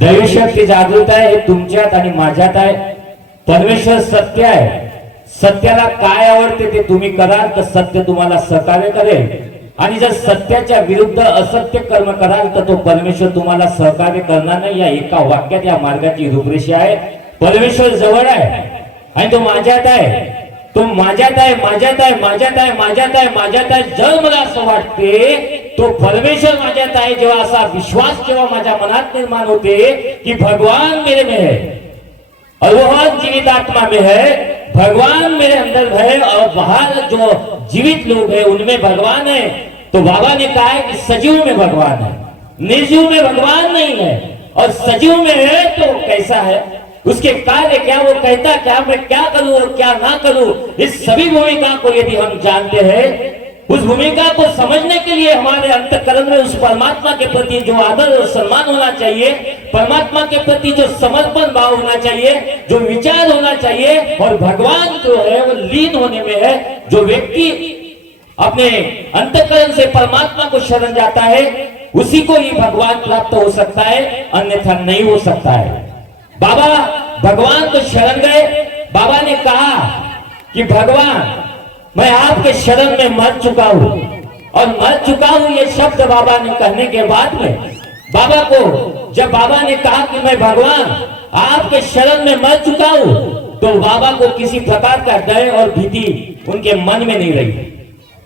दैवशक्ती जागृत आहे, हे तुमच्यात आणि माझ्यात आहे. परमेश्वर सत्य आहे. सत्याला काय आवडते ते तुम्ही कराल तर सत्य तुम्हाला सहकार्य करेल, आणि जर सत्याच्या विरुद्ध असत्य कर्म कराल तर तो परमेश्वर तुम्हाला सहकार्य करणार नाही. या एका वाक्यात या मार्गाची रूपरेषा आहे. परमेश्वर जवळ आहे आणि तो माझ्यात आहे, तो माझ्यात आहे, माझ्यात आहे, माझ्यात आहे, माझ्यात आहे, माझ्यात आहे. जर मला असं वाटते तो परमेश्वर माझ्यात आहे, जेव्हा असा विश्वास जेव्हा माझ्या मनात निर्माण होते की भगवान मेरे में है और वह जीवित आत्मा में है, भगवान मेरे अंदर है और बाहर जो जीवित लोग हैं उनमें भगवान है, तो बाबा ने कहा है कि सजीव में भगवान है, निर्जीव में भगवान नहीं है. और सजीव में है तो कैसा है, उसके कार्य क्या, वो कहता क्या, मैं क्या करूं और क्या ना करूं, इस सभी भूमिका को यदि हम जानते हैं, उस भूमिका को समझने के लिए हमारे अंतःकरण में उस परमात्मा के प्रति जो आदर और सम्मान होना चाहिए, परमात्मा के प्रति जो समर्पण भाव होना चाहिए, जो विचार होना चाहिए, और भगवान जो है वो लीन होने में है. जो व्यक्ति अपने अंतःकरण से परमात्मा को शरण जाता है उसी को ही भगवान प्राप्त हो सकता है, अन्यथा नहीं हो सकता है. बाबा भगवान को शरण गए. बाबा ने कहा कि भगवान मैं आपके शरण में मर चुका हूं, और मर चुका हूं ये शब्द बाबा ने कहने के बाद में बाबा को, जब बाबा ने कहा कि मैं भगवान आपके शरण में मर चुका हूं, तो बाबा को किसी प्रकार का डर और भीति उनके मन में नहीं रही.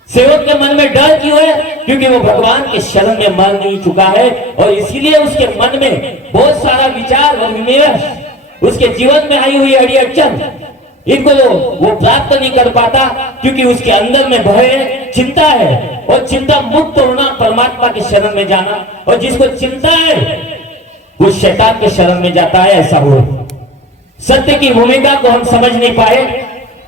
सेवक के मन में डर क्यों है, क्योंकि वो भगवान के शरण में मर नहीं चुका है, और इसीलिए उसके मन में बहुत सारा विचार और विमर्श, उसके जीवन में आई हुई अड़ी अड़चन, इनको वो प्राप्त नहीं कर पाता, क्योंकि उसके अंदर में भय है, चिंता है, और चिंता मुक्त होना परमात्मा के शरण में जाना. और जिसको चिंता है वो शैतान के शरण में जाता है. ऐसा हो सत्य की भूमिका को हम समझ नहीं पाए.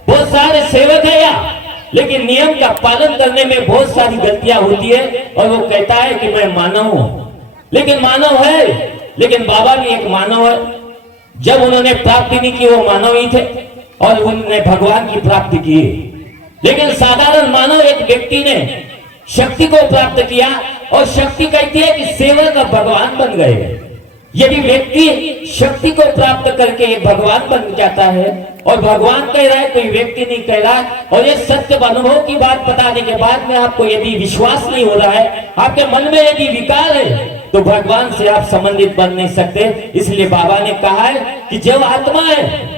बहुत सारे सेवक है यहाँ, लेकिन नियम का पालन करने में बहुत सारी गलतियां होती है, और वो कहता है कि मैं मानव हूं, लेकिन मानव है, लेकिन बाबा भी एक मानव है. जब उन्होंने प्राप्ति नहीं की वो मानव ही थे, और उन्होंने भगवान की प्राप्ति की. लेकिन साधारण मानव एक व्यक्ति ने शक्ति को प्राप्त किया, और शक्ति कहती है कि सेवक अब भगवान बन गए. यदि व्यक्ति शक्ति को प्राप्त करके एक भगवान बन जाता है, और भगवान कह रहा है, कोई व्यक्ति नहीं कह रहा, और ये सत्य अनुभव की बात बताने के बाद में आपको यदि विश्वास नहीं हो रहा है, आपके मन में यदि विकार है, तो भगवान से आप संबंधित बन नहीं सकते. इसलिए बाबा ने कहा है कि जब आत्मा है,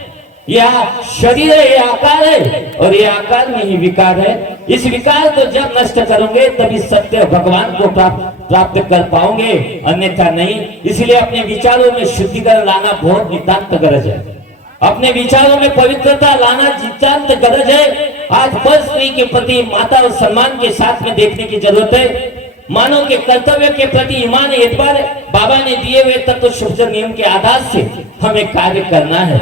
यह शरीर है, यह आकार है, और यह आकार में ही विकार है. इस विकार को जब नष्ट करोगे तभी सत्य भगवान को प्राप्त कर पाओगे, अन्यथा नहीं. इसलिए अपने विचारों में शुद्धिकरण लाना बहुत नितांत गरज है. अपने विचारों में पवित्रता लाना नितांत गरज है. आज पर स्त्री के प्रति माता और सम्मान के साथ में देखने की जरूरत है. मानव के कर्तव्य के प्रति ईमान एतबार बाबा ने दिए हुए तत्व शुभ नियम के आधार से हमें कार्य करना है.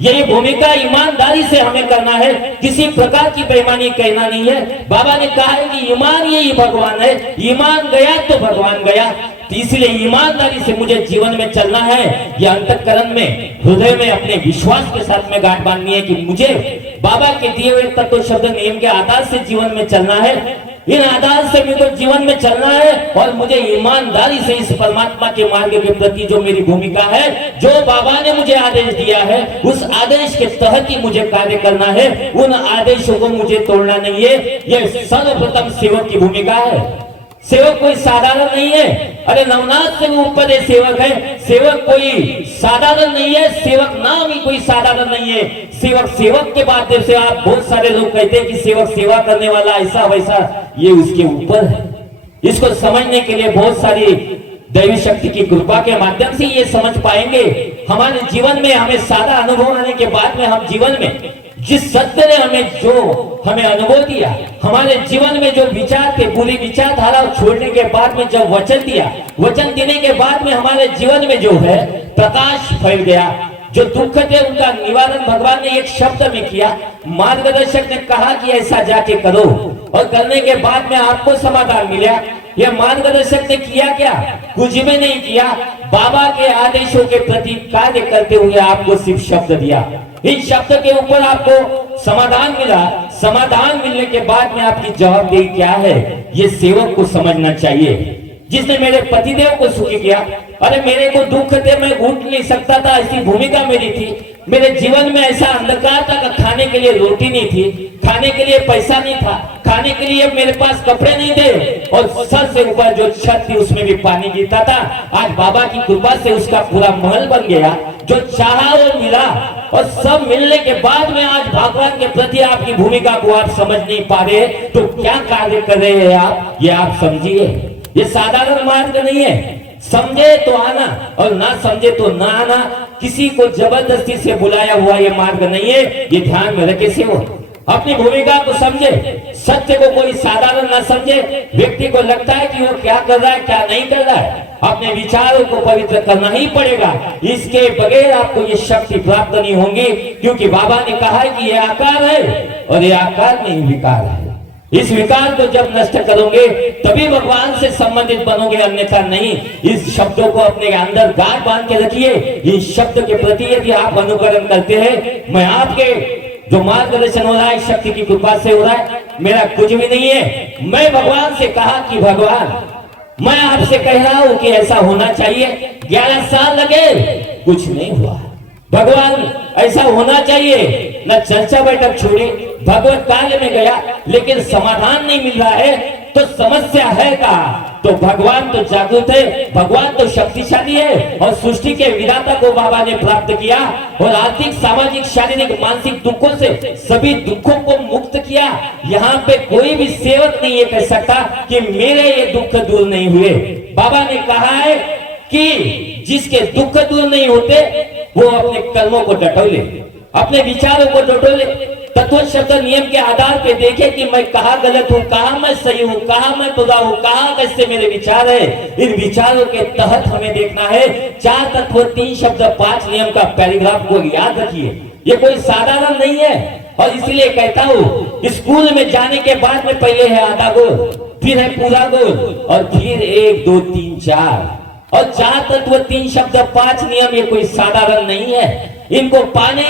यही भूमिका ईमानदारी से हमें करना है, किसी प्रकार की बेईमानी कहना नहीं है. बाबा ने कहा है कि ईमान यही भगवान है, ईमान गया तो भगवान गया. इसलिए ईमानदारी से मुझे जीवन में चलना है. यह अंतःकरण में, हृदय में अपने विश्वास के साथ में गांठ बांधनी है कि मुझे बाबा के दिए हुए तत्व शब्द नियम के आधार से जीवन में चलना है. इन आधार से मुझे जीवन में चलना है, और मुझे ईमानदारी से इस परमात्मा के मार्ग के प्रति जो मेरी भूमिका है, जो बाबा ने मुझे आदेश दिया है, उस आदेश के तहत ही मुझे कार्य करना है. उन आदेशों को मुझे तोड़ना नहीं है. यह सर्वप्रथम सेवक की भूमिका है. सेवक कोई साधारण नहीं है. अरे नवनाथ से ऊपर ये सेवक है. सेवक कोई साधारण नहीं है. सेवक नाम ही कोई साधारण नहीं है. सेवक सेवक के बाद से आप बहुत सारे लोग कहते हैं कि सेवक सेवा करने वाला ऐसा वैसा, ये उसके ऊपर है. इसको समझने के लिए बहुत सारी दैवी शक्ति की कृपा के माध्यम से ये समझ पाएंगे. हमारे जीवन में हमें सारा अनुभव आने के बाद में हम जीवन में जिस सत्य ने हमें अनुभव दिया, हमारे जीवन में जो विचार थे, पूरी विचारधारा छोड़ने के बाद में जब वचन दिया, वचन देने के बाद में हमारे जीवन में जो है प्रकाश फैल गया. जो दुख थे उनका निवारण भगवान ने एक शब्द में किया. मार्गदर्शक ने कहा कि ऐसा जाके करो, और करने के बाद में आपको समाधान मिला. यह मार्गदर्शक ने किया क्या? कुछ भी नहीं किया. बाबा के आदेशों के प्रति कार्य करते हुए आपको सिर्फ शब्द दिया. इन शब्द के ऊपर आपको समाधान मिला. समाधान मिलने के बाद में आपकी जवाबदेही क्या है, ये सेवक को समझना चाहिए. जिसने मेरे पतिदेव को सुखी किया, अरे मेरे को दुख थे, मैं उठ नहीं सकता था, ऐसी भूमिका मेरी थी। मेरे जीवन में ऐसा अंधकार था कि खाने के लिए रोटी नहीं थी, खाने के लिए पैसा नहीं था, खाने के लिए मेरे पास कपड़े नहीं थे, और सर से ऊपर जो छत थी उसमें भी पानी गिरता था। आज बाबा की कृपा से उसका पूरा महल बन गया, जो चाहा वो मिला। और सब मिलने के बाद में आज भगवान के प्रति आपकी भूमिका को आप समझ नहीं पा रहे, तो क्या कार्य कर रहे हैं आप, ये आप समझिए। ये साधारण मार्ग नहीं है। समझे तो आना और ना समझे तो ना आना। किसी को जबरदस्ती से बुलाया हुआ ये मार्ग नहीं है, ये ध्यान में रखे। से वो अपनी भूमिका को समझे, सत्य को कोई साधारण ना समझे। व्यक्ति को लगता है कि वो क्या कर रहा है, क्या नहीं कर रहा है, अपने विचारों को पवित्र करना ही पड़ेगा। इसके बगैर आपको ये शक्ति प्राप्त नहीं होंगी, क्योंकि बाबा ने कहा है कि ये आकार है और ये आकार में ही विकार है। इस विकार को जब नष्ट करोगे तभी भगवान से संबंधित बनोगे, अन्यथा नहीं। इस शब्दों को अपने अंदर गांठ बांध के रखिए। इस शब्द के प्रति यदि आप अनुकरण करते हैं, मैं आपके जो मार्गदर्शन हो रहा है शक्ति की कृपा से हो रहा है, मेरा कुछ भी नहीं है। मैं भगवान से कहा कि भगवान, मैं आपसे कह रहा हूं कि ऐसा होना चाहिए। 11 साल लगे, कुछ नहीं हुआ। भगवान ऐसा होना चाहिए। न चर्चा बैठक छोड़ी, भगवत कार्य में गया, लेकिन समाधान नहीं मिल रहा है, तो समस्या है का? तो भगवान तो जागृत है, भगवान तो शक्तिशाली है, और सृष्टि के विधाता को बाबा ने प्राप्त किया, और आर्थिक, सामाजिक, शारीरिक, मानसिक दुखों से सभी दुखों को मुक्त किया। यहाँ पे कोई भी सेवक नहीं ये कह सकता कि मेरे ये दुख दूर नहीं हुए। बाबा ने कहा है कि जिसके दुख दूर नहीं होते वो अपने कर्मों को डटोले, अपने विचारों को डटोले, तत्वशब्द नियम के आधार पे देखे कि मैं कहाँ गलत हूँ, कहाँ मैं सही हूँ, कहाँ मैं बुरा हूँ, कहाँ कैसे मेरे विचार है। इन विचारों के तहत हमें देखना है। 4 तत्व 3 शब्द 5 नियम का पैराग्राफ को याद रखिए। ये कोई साधारण नहीं है, और इसलिए कहता हूँ स्कूल में जाने के बाद में पहले है आधा गोल, फिर है पूरा गोल, और फिर 1 2 3 4, और 4 तत्व 3 शब्द 5 नियम। ये कोई साधारण नहीं है। इनको पाने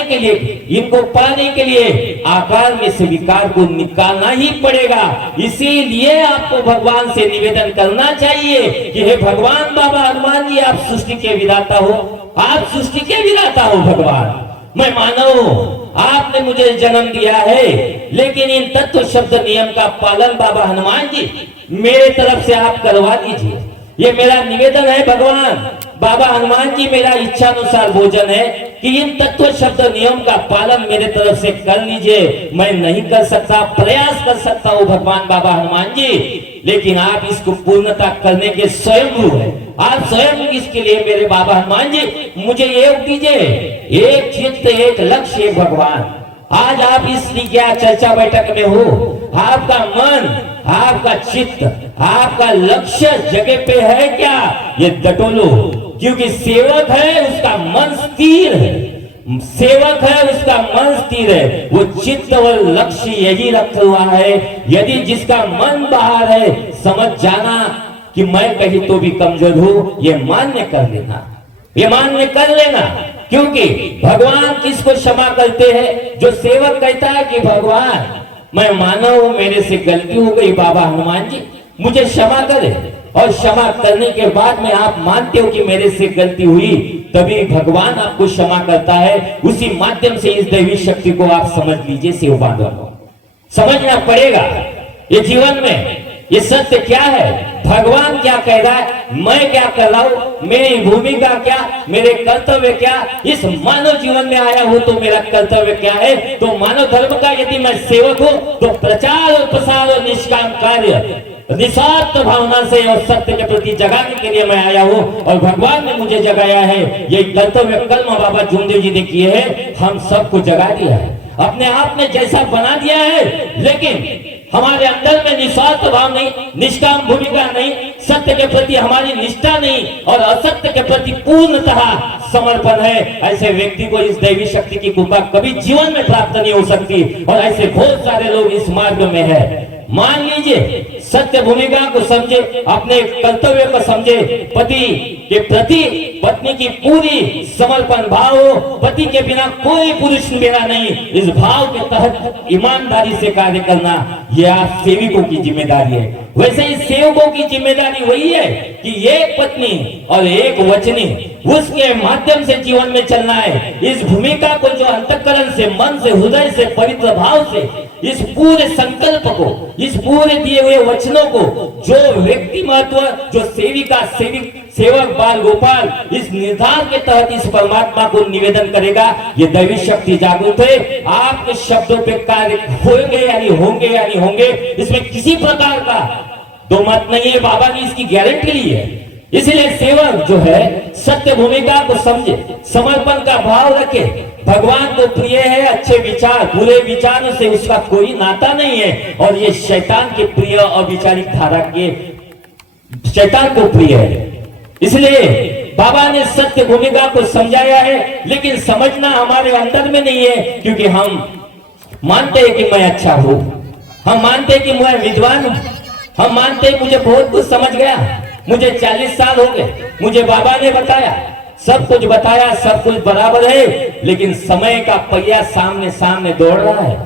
के लिए आकार में से विकार को निकालना ही पड़ेगा। इसीलिए आपको भगवान से निवेदन करना चाहिए कि हे भगवान बाबा हनुमान जी, आप सृष्टि के विधाता हो, आप सृष्टि के विधाता हो भगवान। मैं मानव हूँ, आपने मुझे जन्म दिया है, लेकिन इन तत्व शब्द नियम का पालन बाबा हनुमान जी मेरे तरफ से आप करवा दीजिए। ये मेरा निवेदन है भगवान। बाबा हनुमान जी, मेरा इच्छा अनुसार भोजन है कि इन तत्व शब्द नियम का पालन मेरे तरफ से कर लीजिए। मैं नहीं कर सकता, प्रयास कर सकता हूँ भगवान बाबा हनुमान जी, लेकिन आप इसको पूर्णता करने के स्वयं है। आप स्वयं इसके लिए मेरे बाबा हनुमान जी मुझे योग दीजिए। एक चित्त, एक लक्ष्य भगवान। आज आप इस क्या चर्चा बैठक में हो, आपका मन, आपका चित्त, आपका लक्ष्य जगह पे है क्या, ये डटोलो। क्योंकि सेवक है उसका मन स्थिर है, सेवक है उसका मन स्थिर है, वो चित्त और लक्ष्य यही रखा हुआ है। यदि जिसका मन बाहर है, समझ जाना कि मैं कहीं तो भी कमजोर हूं, ये मान्य कर लेना, ये मान्य कर लेना। क्योंकि भगवान किसको क्षमा करते हैं? जो सेवक कहता है कि भगवान मैं मानव हूं, मेरे से गलती हो गई, बाबा हनुमान जी मुझे क्षमा करें। और क्षमा करने के बाद में आप मानते हो कि मेरे से गलती हुई, तभी भगवान आपको क्षमा करता है। उसी माध्यम से इस दैवी शक्ति को आप समझ लीजिए। सेव बांधव समझना पड़ेगा ये जीवन में ये सत्य क्या है, भगवान क्या कह रहा है, मैं क्या कर रहा हूं, मेरी भूमिका क्या, मेरे कर्तव्य क्या। इस मानव जीवन में आया हूं तो मेरा कर्तव्य क्या है। तो मानव धर्म का यदि मैं सेवक हूं तो प्रचार और प्रसार और निष्काम कार्य निस्वार्थ भावना से और सत्य के प्रति जगाने के लिए मैं आया हूं, और भगवान ने मुझे जगाया है। यही कर्तव्य कलमा बाबा जुमदेव जी ने किए हैं, हम सबको जगा दिया है, अपने आप में जैसा बना दिया है। लेकिन हमारे अंदर में निस्वार्थ भाव नहीं, निष्काम भूमिका नहीं, सत्य के प्रति हमारी निष्ठा नहीं, और असत्य के प्रति पूर्णतः समर्पण है। ऐसे व्यक्ति को इस दैवी शक्ति की कृपा कभी जीवन में प्राप्त नहीं हो सकती, और ऐसे बहुत सारे लोग इस मार्ग में है। मान लीजिए, सत्य भूमिका को समझे, अपने कर्तव्य को समझे, पति के प्रति पत्नी की पूरी समर्पण भाव हो, पति के बिना कोई पुरुष मेरा नहीं, इस भाव के तहत ईमानदारी से कार्य करना यह आप सेवकों की जिम्मेदारी है। वैसे ही सेवकों की जिम्मेदारी वही है कि एक पत्नी और एक वचनी उसके माध्यम से जीवन में चलना है। इस भूमिका को जो अंतःकरण से, मन से, हृदय से, पवित्र भाव से इस पूरे संकल्प को, इस पूरे दिए हुए वचनों को जो व्यक्ति महत्व, जो सेविका, सेवक, बाल गोपाल इस निर्धार के तहत इस परमात्मा को निवेदन करेगा, ये दैवी शक्ति जागृत है। आपके शब्दों पे कार्य होंगे या नहीं होंगे, इसमें किसी प्रकार का दो मत नहीं है। बाबा ने इसकी गारंटी ली है। इसलिए सेवक जो है सत्य भूमिका को समझे, समर्पण का भाव रखे, भगवान को प्रिय है अच्छे विचार, बुरे विचारों से उसका कोई नाता नहीं है, और ये शैतान के प्रिय और विचारिक धारा के शैतान को प्रिय है। इसलिए बाबा ने सत्य भूमिका को समझाया है, लेकिन समझना हमारे अंदर में नहीं है, क्योंकि हम मानते हैं कि मैं अच्छा हूं, हम मानते हैं कि मैं विद्वान हूं, हम मानते हैं मुझे बहुत कुछ समझ गया, मुझे 40 साल हो गए, मुझे बाबा ने बताया, सब कुछ बताया, सब कुछ बराबर है। लेकिन समय का पहिया सामने सामने दौड़ रहा है,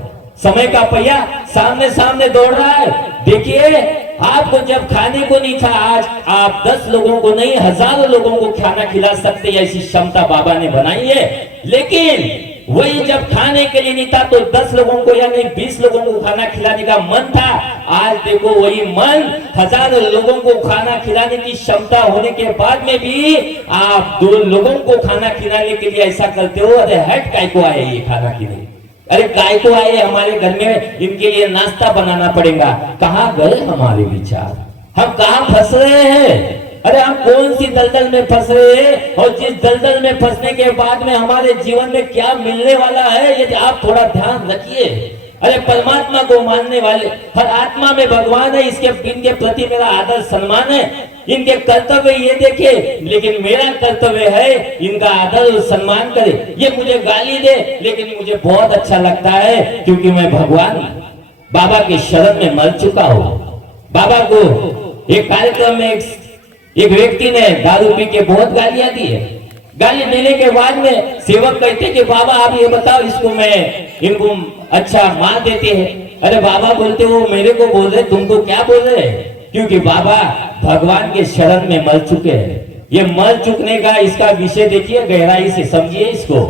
समय का पहिया सामने सामने दौड़ रहा है। देखिए, आपको जब खाने को नहीं था, आज आप 10 लोगों को नहीं, हजारों लोगों को खाना खिला सकते, ऐसी क्षमता बाबा ने बनाई है। लेकिन वही जब खाने के लिए नहीं था तो 10 लोगों को या नहीं 20 लोगों को खाना खिलाने का मन था। आज देखो वही मन हजारों लोगों को खाना खिलाने की क्षमता होने के बाद में भी आप 2 लोगों को खाना खिलाने के लिए ऐसा करते हो। अरे हट, काय को आए ये खाना खिलाने, अरे काय को आए, हमारे घर में इनके लिए नाश्ता बनाना पड़ेगा। कहाँ गए हमारे विचार, हम कहाँ फंस रहे हैं? अरे हम कौन सी दलदल में फंस रहे हैं, और जिस दलदल में फंसने के बाद में हमारे जीवन में क्या मिलने वाला है, यदि आप थोड़ा ध्यान रखिए। अरे परमात्मा को मानने वाले, हर आत्मा में भगवान है, इनके प्रति मेरा आदर सम्मान है, इनके कर्तव्य ये देखे, लेकिन मेरा कर्तव्य है इनका आदर और सम्मान करे। ये मुझे गाली दे, लेकिन मुझे बहुत अच्छा लगता है, क्योंकि मैं भगवान बाबा के शरण में मर चुका हूं। बाबा को एक कार्यक्रम में एक व्यक्ति ने दारू पी के बहुत गालियां दी है। गाली देने के बाद में सेवक कहते कि बाबा आप ये बताओ, इसको मैं इनको अच्छा मार देते हैं। अरे बाबा बोलते वो मेरे को बोल रहे, तुमको क्या बोल रहे? क्योंकि बाबा भगवान के शरण में मर चुके हैं। ये मर चुकने का इसका विषय देखिए, गहराई से समझिए इसको।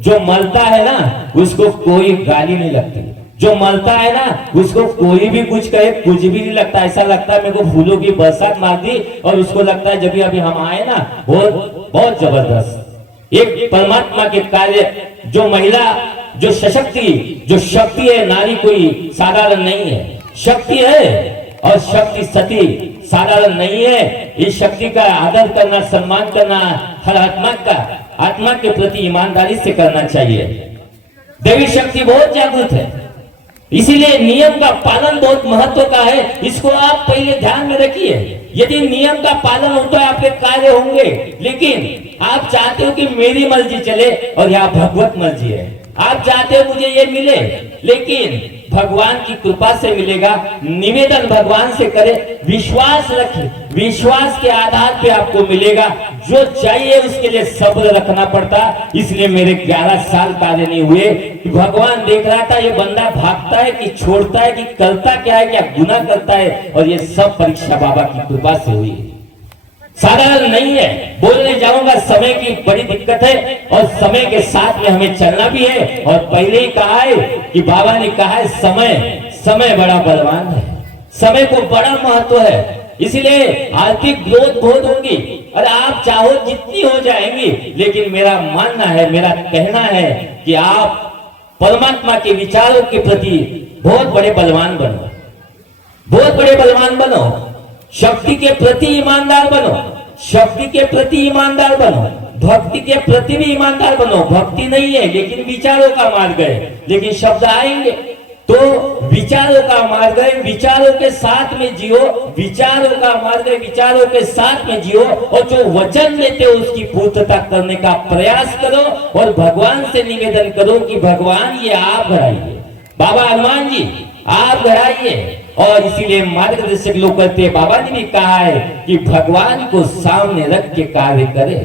जो मरता है ना उसको कोई गाली नहीं लगती, जो मरता है ना उसको कोई भी कुछ कहे कुछ भी नहीं लगता। ऐसा लगता है मेरे को फूलों की बरसात मार दी, और उसको लगता है जब अभी हम आए ना बहुत जबरदस्त। एक परमात्मा के कार्य, जो महिला, जो सशक्ति, जो शक्ति है, नारी कोई साधारण नहीं है, शक्ति है, और शक्ति सती साधारण नहीं है। इस शक्ति का आदर करना, सम्मान करना हर आत्मा के प्रति ईमानदारी से करना चाहिए। देवी शक्ति बहुत जागृत है, इसीलिए नियम का पालन बहुत महत्व का है। इसको आप पहले ध्यान में रखिए। यदि नियम का पालन होता है आपके कार्य होंगे, लेकिन आप चाहते हो कि मेरी मर्जी चले और यहाँ भगवत मर्जी है। आप चाहते हो मुझे ये मिले, लेकिन भगवान की कृपा से मिलेगा। निवेदन भगवान से करे, विश्वास रखे, विश्वास के आधार पे आपको मिलेगा। जो चाहिए उसके लिए सब्र रखना पड़ता। इसलिए मेरे 11 साल कार्य नहीं हुए। भगवान देख रहा था ये बंदा भागता है कि छोड़ता है कि करता क्या है, क्या गुनाह करता है, और ये सब परीक्षा बाबा की कृपा से हुई। साधारण नहीं है। बोलने जाऊंगा, समय की बड़ी दिक्कत है, और समय के साथ में हमें चलना भी है। और पहले ही कहा है कि बाबा ने कहा है समय बड़ा बलवान है, समय को बड़ा महत्व है। इसलिए आर्थिक ग्रोथ बहुत होगी, और आप चाहो जितनी हो जाएंगी, लेकिन मेरा मानना है, मेरा कहना है कि आप परमात्मा के विचारों के प्रति बहुत बड़े बलवान बनो, बहुत बड़े बलवान बनो। शक्ति के प्रति ईमानदार बनो, शक्ति के प्रति ईमानदार बनो, भक्ति के प्रति भी ईमानदार बनो। भक्ति नहीं है लेकिन विचारों का मार्ग है, लेकिन शब्द आएंगे तो विचारों का मार्ग है, विचारों के साथ में जियो, विचारों का मार्ग है, विचारों के साथ में जियो, और जो वचन देते हो उसकी पूर्तता करने का प्रयास करो, और भगवान से निवेदन करो कि भगवान ये आप बढ़ाइए, बाबा हनुमान जी आप बढ़ाइए। और इसीलिए मार्गदर्शक लोग कहते हैं, बाबा ने भी कहा है कि भगवान को सामने रख के कार्य करे,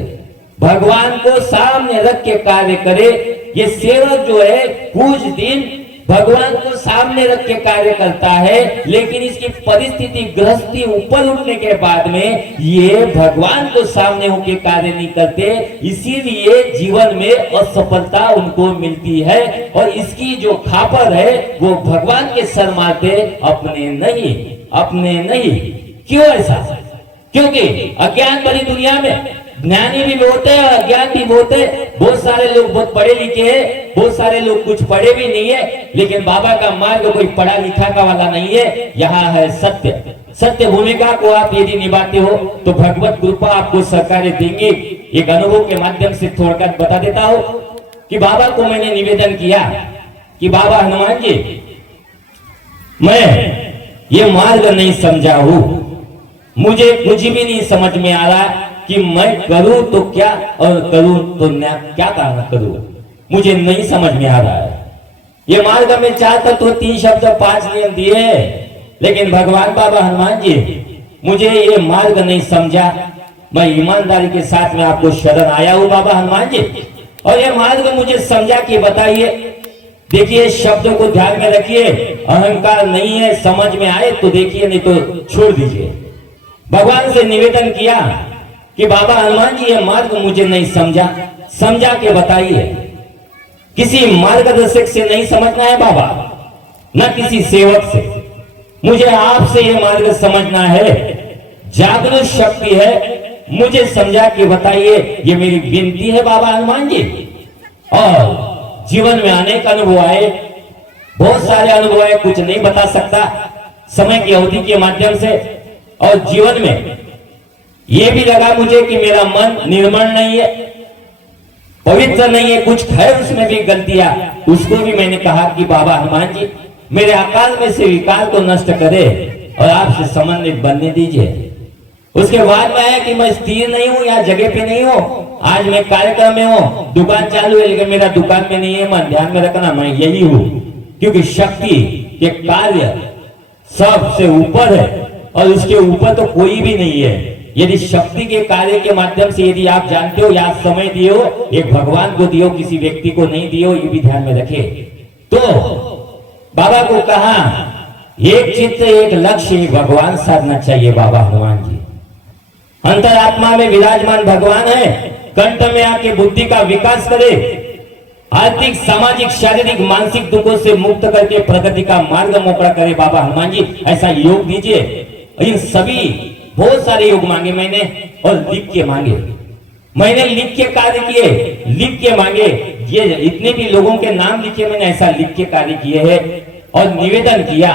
भगवान को सामने रख के कार्य करे। ये सेवक जो है कुछ दिन भगवान को सामने रख के कार्य करता है, लेकिन इसकी परिस्थिति गृहस्थी ऊपर उठने के बाद में ये भगवान को सामने होकर कार्य नहीं करते, इसीलिए जीवन में असफलता उनको मिलती है। और इसकी जो खापर है वो भगवान के सर मारते, अपने नहीं। क्यों ऐसा? क्योंकि अज्ञान भरी दुनिया में ज्ञानी भी बहुत है और अज्ञान भी बहुत है। बहुत सारे लोग बहुत पढ़े लिखे हैं, बहुत सारे लोग कुछ पढ़े भी नहीं है, लेकिन बाबा का मार्ग कोई पढ़ा लिखा का वाला नहीं है। यहाँ है सत्य भूमिका को आप यदि निभाते हो तो भगवत कृपा आपको सहकार्य देंगे। एक अनुभव के माध्यम से थोड़ा बता देता हूं कि बाबा को मैंने निवेदन किया कि बाबा हनुमान जी, मैं ये मार्ग नहीं समझा हूं, मुझे कुछ भी नहीं समझ में आ रहा कि मैं करूं तो क्या और करूं तो क्या कारण करूं, मुझे नहीं समझ में आ रहा है। ये मार्ग में चाहता तो 3 शब्द 5 नियम दिए, लेकिन भगवान बाबा हनुमान जी मुझे ये मार्ग नहीं समझा। मैं ईमानदारी के साथ में आपको शरण आया हूं बाबा हनुमान जी, और ये मार्ग मुझे समझा के बताइए। देखिए शब्दों को ध्यान में रखिए, अहंकार नहीं है, समझ में आए तो देखिए, नहीं तो छोड़ दीजिए। भगवान से निवेदन किया कि बाबा हनुमान जी ये मार्ग मुझे नहीं समझा के बताइए। किसी मार्गदर्शक से नहीं समझना है बाबा, न किसी सेवक से, मुझे आपसे ये मार्ग समझना है। जागरूक शक्ति है, मुझे समझा के बताइए, ये मेरी विनती है बाबा हनुमान जी। और जीवन में अनेक अनुभव आए, बहुत सारे अनुभव आए, कुछ नहीं बता सकता समय की अवधि के माध्यम से। और जीवन में ये भी लगा मुझे कि मेरा मन निर्मल नहीं है, पवित्र नहीं है, कुछ है उसमें भी गलतियां। उसको भी मैंने कहा कि बाबा हनुमान जी मेरे अकाल में से विकार को नष्ट करे और आपसे संबंधित बनने दीजिए। उसके बाद में है कि मैं स्थिर नहीं हूं, यहाँ जगह पे नहीं हूं, आज मैं कार्यक्रम में हूं, दुकान चालू है लेकिन मेरा दुकान में नहीं है। मन ध्यान में रखना, मैं यही हूं, क्योंकि शक्ति के कार्य सबसे ऊपर है और उसके ऊपर तो कोई भी नहीं है। यदि शक्ति के कार्य के माध्यम से यदि आप जानते हो, या समय दिए हो, एक भगवान को दियो, किसी व्यक्ति को नहीं दियो, ये भी ध्यान में रखे। तो बाबा को कहा एक चित्त एक लक्ष्य, एक भगवान साधना चाहिए बाबा हनुमान जी। अंतरात्मा में विराजमान भगवान है, कंठ में आके बुद्धि का विकास करे, आर्थिक सामाजिक शारीरिक मानसिक दुखों से मुक्त करके प्रगति का मार्ग मोकड़ा करे बाबा हनुमान जी। ऐसा योग दीजिए। इन सभी बहुत सारे योग मांगे मैंने और लिख के मांगे, मैंने लिख के कार्य किए, लिख के मांगे। ये इतने भी लोगों के नाम लिखे मैंने, ऐसा लिख के कार्य किए हैं और निवेदन किया।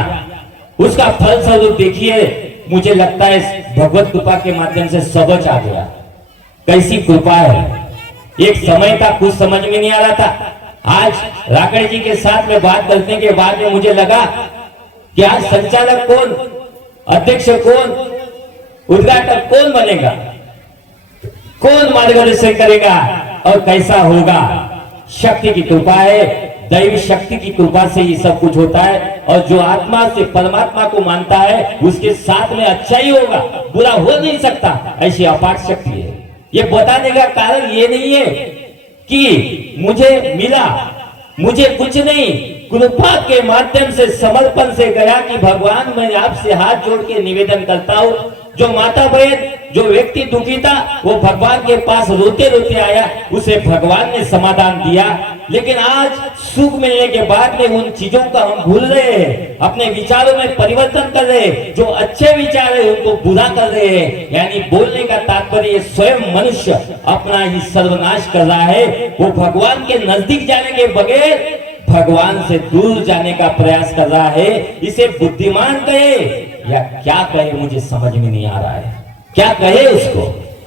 उसका फल स्वरूप देखिए, मुझे लगता है भगवत कृपा के माध्यम से सबच आ गया। कैसी कृपा है। एक समय था कुछ समझ में नहीं आ रहा था। आज राकड़ जी के साथ में बात करने के बाद में मुझे लगा कि आज संचालक कौन, अध्यक्ष कौन, उद्घाटक कौन बनेगा, कौन मार्गदर्शन करेगा और कैसा होगा। शक्ति की कृपा है, दैवी शक्ति की कृपा से ये सब कुछ होता है। और जो आत्मा से परमात्मा को मानता है उसके साथ में अच्छा ही होगा, बुरा हो नहीं सकता, ऐसी अपार शक्ति है। ये बताने का कारण ये नहीं है कि मुझे मिला, मुझे कुछ नहीं, कृपा के माध्यम से समर्पण से गया कि भगवान मैं आपसे हाथ जोड़ के निवेदन करता हूं। जो माता बहन, जो व्यक्ति दुखी था, वो भगवान के पास रोते रोते आया, उसे भगवान ने समाधान दिया। लेकिन आज सुख मिलने के बाद में उन चीजों का हम भूल रहे हैं, अपने विचारों में परिवर्तन कर रहे हैं। जो अच्छे विचार है उनको बुरा कर रहे हैं। यानी बोलने का तात्पर्य स्वयं मनुष्य अपना ही सर्वनाश कर रहा है। वो भगवान के नजदीक जाने के बगैर भगवान से दूर जाने का प्रयास कर रहा है। इसे बुद्धिमान कहे या क्या कहे, मुझे समझ में नहीं आ रहा है। क्या कहे उसको?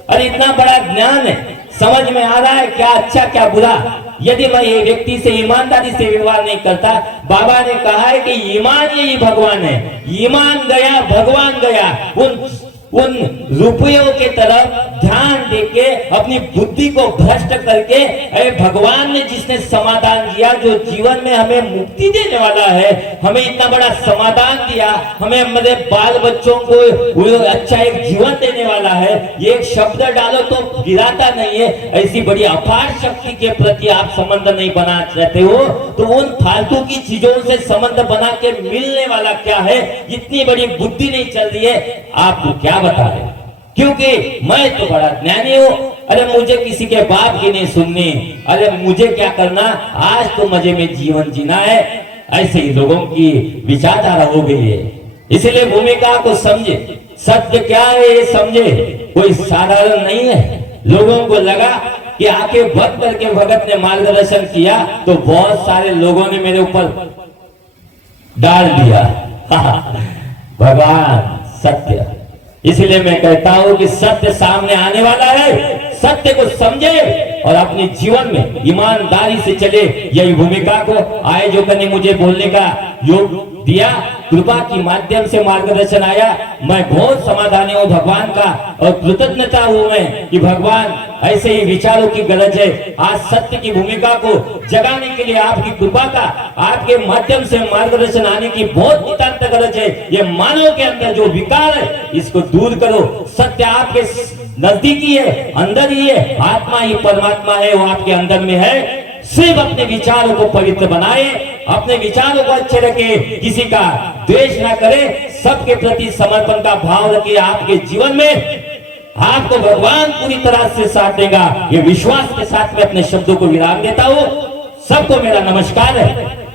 अरे इतना बड़ा ज्ञान है, समझ में आ रहा है क्या अच्छा क्या बुरा। यदि मैं ये व्यक्ति से ईमानदारी से व्यवहार नहीं करता, बाबा ने कहा है कि ईमान यही भगवान है। ईमान गया भगवान गया। उन उन रुपयों के तरफ ध्यान देके अपनी बुद्धि को भ्रष्ट करके, अरे भगवान ने जिसने समाधान दिया, जो जीवन में हमें मुक्ति देने वाला है, हमें इतना बड़ा समाधान दिया, हमें हमारे बाल बच्चों को अच्छा एक जीवन देने वाला है, ये एक शब्द डालो तो गिराता नहीं है। ऐसी बड़ी अपार शक्ति के प्रति आप संबंध नहीं बना चाहते हो, तो उन फालतू की चीजों से संबंध बना के मिलने वाला क्या है? इतनी बड़ी बुद्धि नहीं चल रही है, आपको क्या बताए? क्योंकि मैं तो बड़ा ज्ञानी हूं, अरे मुझे किसी के बाप की नहीं सुननी, अरे मुझे क्या करना, आज तो मजे में जीवन जीना है। ऐसे ही लोगों की विचारधारा हो गई है। इसलिए भूमिका को समझे, सत्य क्या है ये समझे, कोई साधारण नहीं है। लोगों को लगा कि आके भक्त करके भगत ने मार्गदर्शन किया तो बहुत सारे लोगों ने मेरे ऊपर डाल दिया भगवान सत्य। इसलिए मैं कहता हूं कि सत्य सामने आने वाला है, सत्य को समझे और अपने जीवन में ईमानदारी से चले। यही भूमिका को आयोजकों ने मुझे बोलने का योग दिया, कृपा की माध्यम से मार्गदर्शन आया। मैं बहुत समाधानी हूं भगवान का और कृतज्ञता हूं मैं कि भगवान ऐसे ही विचारों की गरज है। आज सत्य की भूमिका को जगाने के लिए आपकी कृपा का, आपके माध्यम से मार्गदर्शन आने की बहुत नितांत गरज है। ये मानव के अंदर जो विकार है इसको दूर करो। सत्य आपके नजदीकी है, अंदर ही है, आत्मा ही परमात्मा है, वो आपके अंदर में है। सिर्फ अपने विचारों को पवित्र बनाए, अपने विचारों को अच्छे रखे, किसी का द्वेष ना करे, सबके प्रति समर्पण का भाव रखिए। आपके जीवन में आपको भगवान पूरी तरह से साथ देगा, ये विश्वास के साथ में अपने शब्दों को विराम देता हूं। सबको मेरा नमस्कार है।